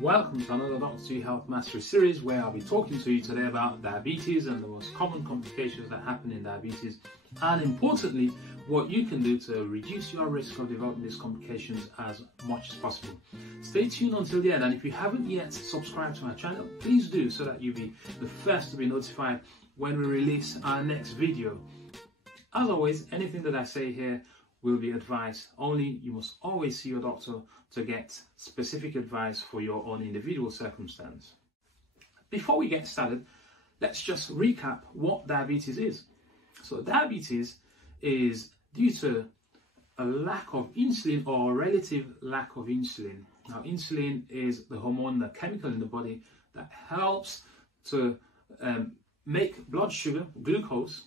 Welcome to another Dr. Health Mastery series where I'll be talking to you today about diabetes and the most common complications that happen in diabetes, and importantly what you can do to reduce your risk of developing these complications as much as possible. Stay tuned until the end, and if you haven't yet subscribed to my channel, please do so that you'll be the first to be notified when we release our next video. As always, anything that I say here will be advice only. You must always see your doctor to get specific advice for your own individual circumstance. Before we get started, let's just recap what diabetes is. So diabetes is due to a lack of insulin or a relative lack of insulin. Now, insulin is the hormone, the chemical in the body that helps to make blood sugar, glucose,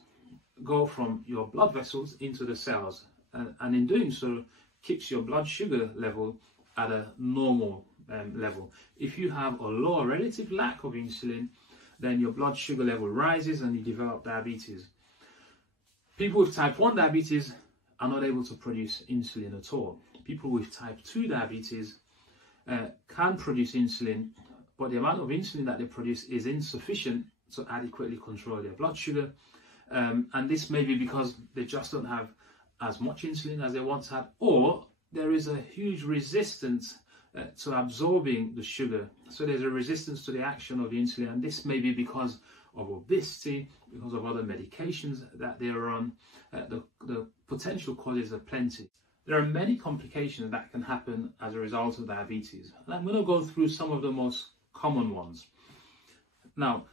go from your blood vessels into the cells. And in doing so, keeps your blood sugar level at a normal level. If you have a low or relative lack of insulin, then your blood sugar level rises and you develop diabetes. People with type 1 diabetes are not able to produce insulin at all. People with type 2 diabetes can produce insulin, but the amount of insulin that they produce is insufficient to adequately control their blood sugar. And this may be because they just don't have as much insulin as they once had, or there is a huge resistance to absorbing the sugar. So there's a resistance to the action of the insulin, and this may be because of obesity, because of other medications that they're on. The potential causes are plenty. There are many complications that can happen as a result of diabetes, and I'm going to go through some of the most common ones. Now,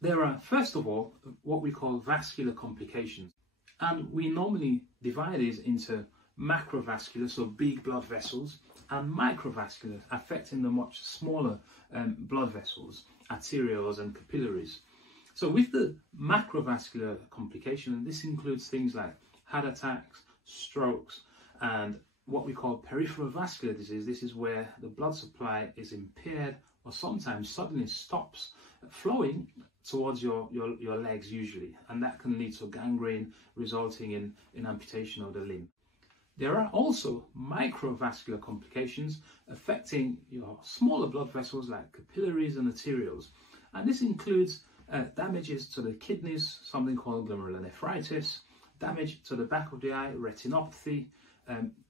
there are, first of all, what we call vascular complications. And we normally divide these into macrovascular, so big blood vessels, and microvascular, affecting the much smaller blood vessels, arterioles and capillaries. So with the macrovascular complication, this includes things like heart attacks, strokes, and what we call peripheral vascular disease. This is where the blood supply is impaired or sometimes suddenly stops flowing towards your legs usually, and that can lead to gangrene, resulting in amputation of the limb. There are also microvascular complications affecting your smaller blood vessels like capillaries and arterioles, and this includes damages to the kidneys, something called glomerulonephritis, damage to the back of the eye, retinopathy,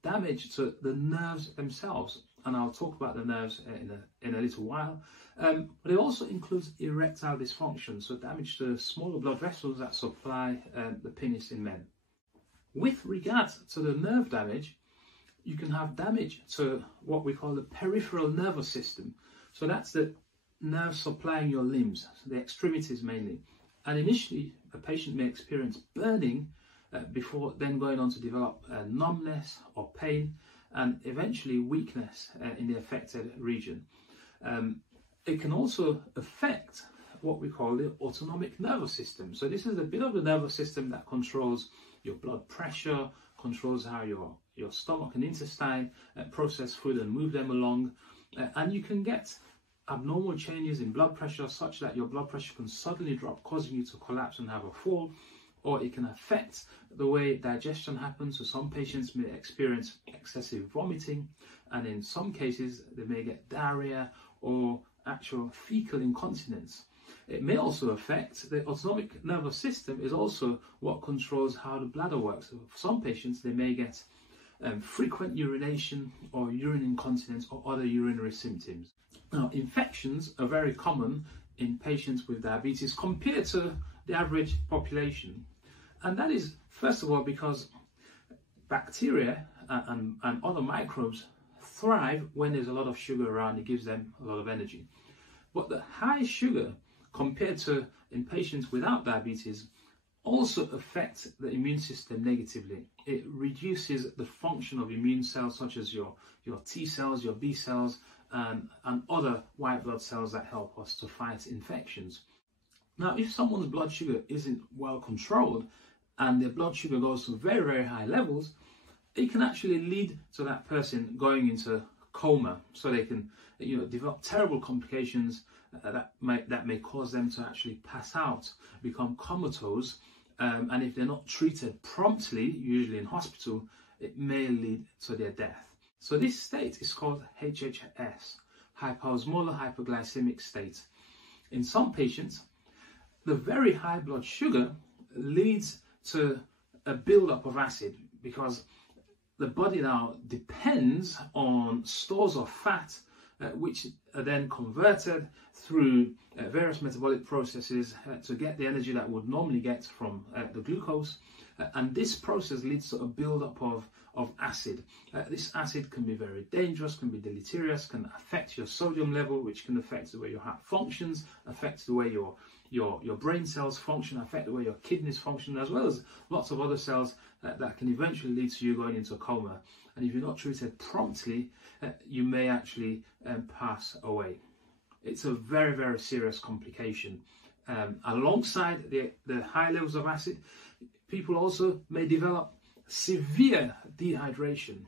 damage to the nerves themselves, and I'll talk about the nerves in a little while. But it also includes erectile dysfunction, so damage to smaller blood vessels that supply the penis in men. With regards to the nerve damage, you can have damage to what we call the peripheral nervous system. So that's the nerves supplying your limbs, so the extremities mainly. And initially, a patient may experience burning before then going on to develop numbness or pain, and eventually weakness in the affected region. It can also affect what we call the autonomic nervous system. So this is the bit of the nervous system that controls your blood pressure, controls how your stomach and intestine process food and move them along. And you can get abnormal changes in blood pressure such that your blood pressure can suddenly drop, causing you to collapse and have a fall. Or it can affect the way digestion happens. So some patients may experience excessive vomiting, and in some cases they may get diarrhea or actual fecal incontinence. It may also affect the autonomic nervous system, is also what controls how the bladder works. So for some patients, they may get frequent urination or urine incontinence or other urinary symptoms. Now, infections are very common in patients with diabetes compared to the average population. And that is, first of all, because bacteria and other microbes thrive when there's a lot of sugar around. It gives them a lot of energy. But the high sugar compared to in patients without diabetes also affects the immune system negatively. It reduces the function of immune cells such as your T cells, your B cells, and other white blood cells that help us to fight infections. Now, if someone's blood sugar isn't well controlled and their blood sugar goes to very, very high levels, it can actually lead to that person going into coma. So they can, develop terrible complications that may cause them to actually pass out, become comatose, and if they're not treated promptly, usually in hospital, it may lead to their death. So this state is called HHS, hyperosmolar hyperglycemic state. In some patients, the very high blood sugar leads to a buildup of acid because the body now depends on stores of fat which are then converted through various metabolic processes to get the energy that would normally get from the glucose. And this process leads to a buildup of acid. This acid can be very dangerous, can be deleterious, can affect your sodium level, which can affect the way your heart functions, affect the way your brain cells function, affect the way your kidneys function, as well as lots of other cells that can eventually lead to you going into a coma. And if you're not treated promptly, you may actually pass away. It's a very, very serious complication. Alongside the high levels of acid, people also may develop severe dehydration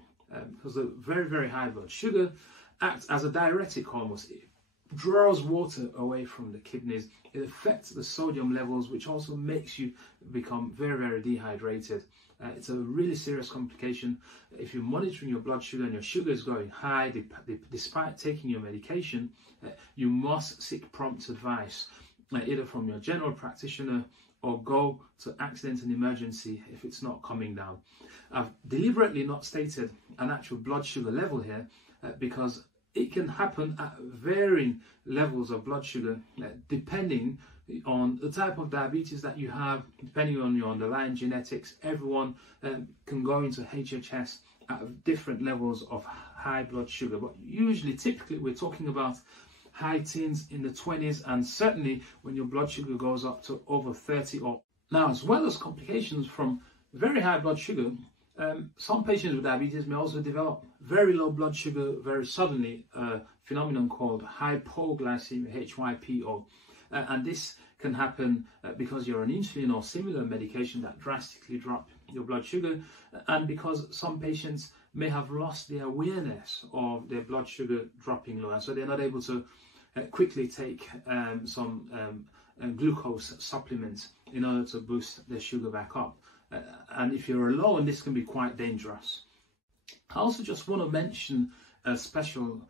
because the very, very high blood sugar acts as a diuretic almost. It draws water away from the kidneys. It affects the sodium levels, which also makes you become very, very dehydrated. It's a really serious complication. If you're monitoring your blood sugar and your sugar is going high, despite taking your medication, you must seek prompt advice, either from your general practitioner or go to accident and emergency if it's not coming down. I've deliberately not stated an actual blood sugar level here because it can happen at varying levels of blood sugar depending on the type of diabetes that you have, depending on your underlying genetics. Everyone can go into HHS at different levels of high blood sugar, but usually, typically, we're talking about high teens, in the 20s, and certainly when your blood sugar goes up to over 30 or now, as well as complications from very high blood sugar. Some patients with diabetes may also develop very low blood sugar very suddenly, a phenomenon called HYPOglycaemia, HYPO. And this can happen because you're on insulin or similar medication that drastically drop your blood sugar, and because some patients may have lost their awareness of their blood sugar dropping low, and so they're not able to quickly take some glucose supplements in order to boost their sugar back up. And if you're alone, this can be quite dangerous. I also just want to mention special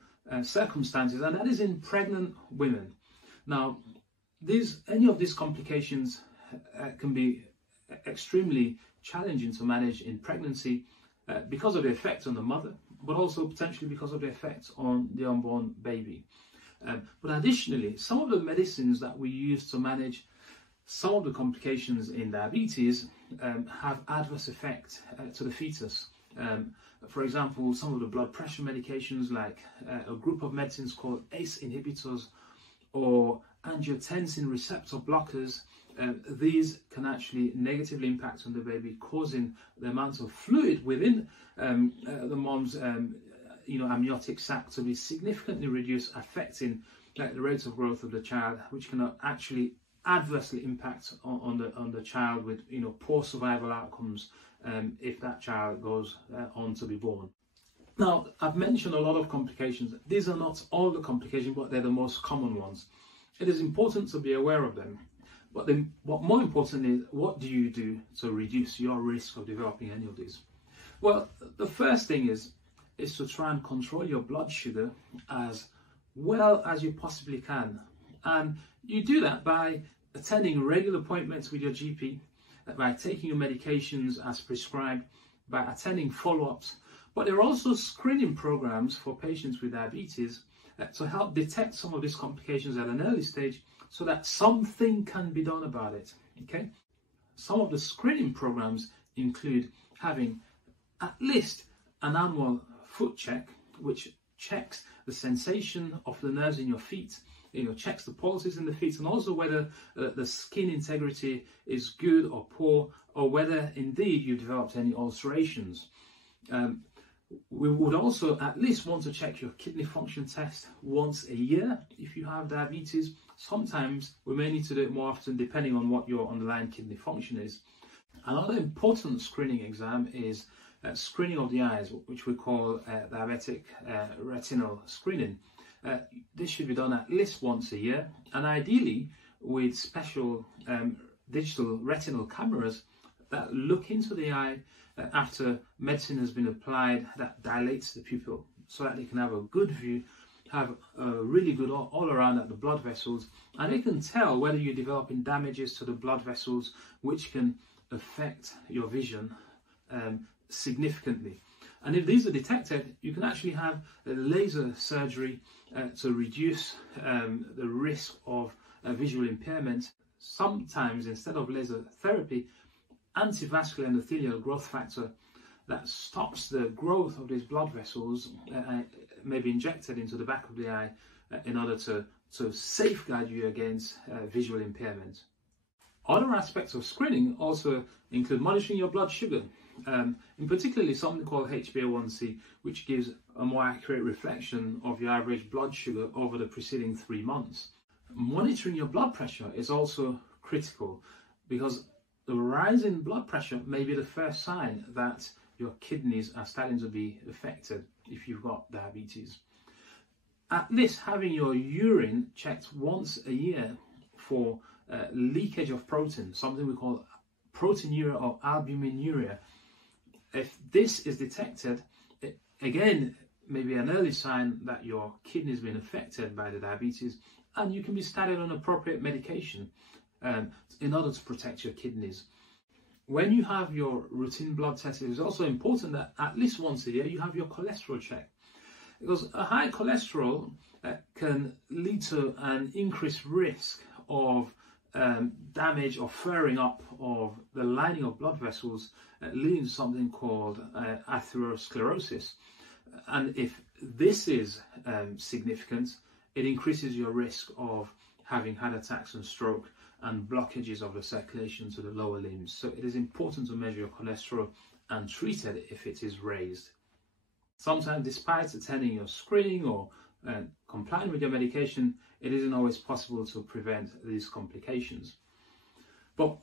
circumstances, and that is in pregnant women. Now, any of these complications can be extremely challenging to manage in pregnancy because of the effect on the mother, but also potentially because of the effect on the unborn baby. But additionally, some of the medicines that we use to manage some of the complications in diabetes have adverse effect to the fetus. For example, some of the blood pressure medications, like a group of medicines called ACE inhibitors or angiotensin receptor blockers, these can actually negatively impact on the baby, causing the amount of fluid within the mom's amniotic sac to be significantly reduced, affecting the rate of growth of the child, which can actually adversely impact on the child with poor survival outcomes if that child goes on to be born. Now, I've mentioned a lot of complications. These are not all the complications, but they're the most common ones. It is important to be aware of them. But what more importantly, what do you do to reduce your risk of developing any of these? Well, the first thing is to try and control your blood sugar as well as you possibly can. And you do that by attending regular appointments with your GP, by taking your medications as prescribed, by attending follow-ups. But there are also screening programs for patients with diabetes to help detect some of these complications at an early stage so that something can be done about it. Okay? Some of the screening programs include having at least an annual foot check, which checks the sensation of the nerves in your feet, checks the pulses in the feet, and also whether the skin integrity is good or poor, or whether indeed you developed any ulcerations. We would also at least want to check your kidney function test once a year if you have diabetes. Sometimes we may need to do it more often depending on what your underlying kidney function is. Another important screening exam is screening of the eyes, which we call diabetic retinal screening. This should be done at least once a year, and ideally with special digital retinal cameras that look into the eye after medicine has been applied that dilates the pupil, so that they can have a good view have a really good all around at the blood vessels, and they can tell whether you're developing damages to the blood vessels, which can affect your vision significantly. And if these are detected, you can actually have a laser surgery to reduce the risk of visual impairment. Sometimes, instead of laser therapy, antivascular endothelial growth factor that stops the growth of these blood vessels may be injected into the back of the eye in order to safeguard you against visual impairment. Other aspects of screening also include monitoring your blood sugar, in particularly something called HbA1c, which gives a more accurate reflection of your average blood sugar over the preceding 3 months. Monitoring your blood pressure is also critical, because the rise in blood pressure may be the first sign that your kidneys are starting to be affected if you've got diabetes. At least having your urine checked once a year for leakage of protein, something we call proteinuria or albuminuria. If this is detected, it, again, maybe an early sign that your kidney has been affected by the diabetes, and you can be started on appropriate medication in order to protect your kidneys. When you have your routine blood test, it is also important that at least once a year you have your cholesterol checked, because a high cholesterol can lead to an increased risk of damage or furring up of the lining of blood vessels, leading to something called atherosclerosis. And if this is significant, it increases your risk of having heart attacks and stroke and blockages of the circulation to the lower limbs. So it is important to measure your cholesterol and treat it if it is raised. Sometimes, despite attending your screening or complying with your medication, it isn't always possible to prevent these complications. But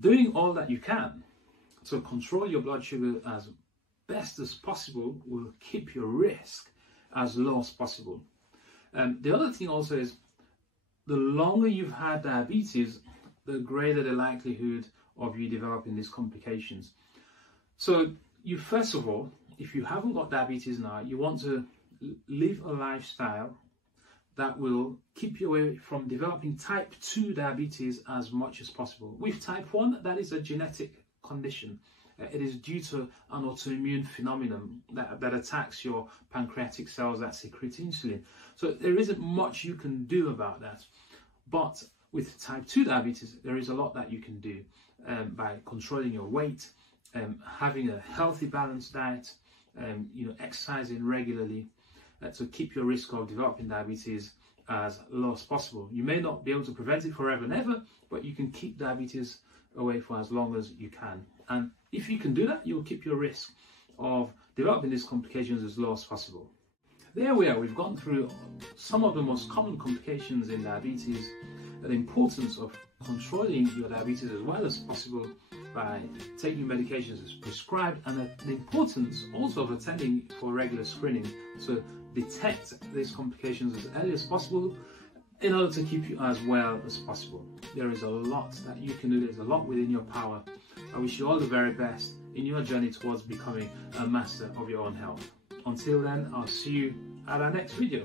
doing all that you can to control your blood sugar as best as possible will keep your risk as low as possible. The other thing also is, the longer you've had diabetes, the greater the likelihood of you developing these complications. So you, first of all, if you haven't got diabetes now, you want to live a lifestyle that will keep you away from developing type 2 diabetes as much as possible. With type 1, that is a genetic condition. It is due to an autoimmune phenomenon that attacks your pancreatic cells that secrete insulin. So there isn't much you can do about that. But with type 2 diabetes, there is a lot that you can do by controlling your weight, having a healthy, balanced diet, exercising regularly to keep your risk of developing diabetes as low as possible. You may not be able to prevent it forever and ever, but you can keep diabetes away for as long as you can. And if you can do that, you'll keep your risk of developing these complications as low as possible. There we are. We've gone through some of the most common complications in diabetes, the importance of controlling your diabetes as well as possible by taking medications as prescribed, and the importance also of attending for regular screening to detect these complications as early as possible in order to keep you as well as possible. There is a lot that you can do. There's a lot within your power. I wish you all the very best in your journey towards becoming a master of your own health. Until then, I'll see you at our next video.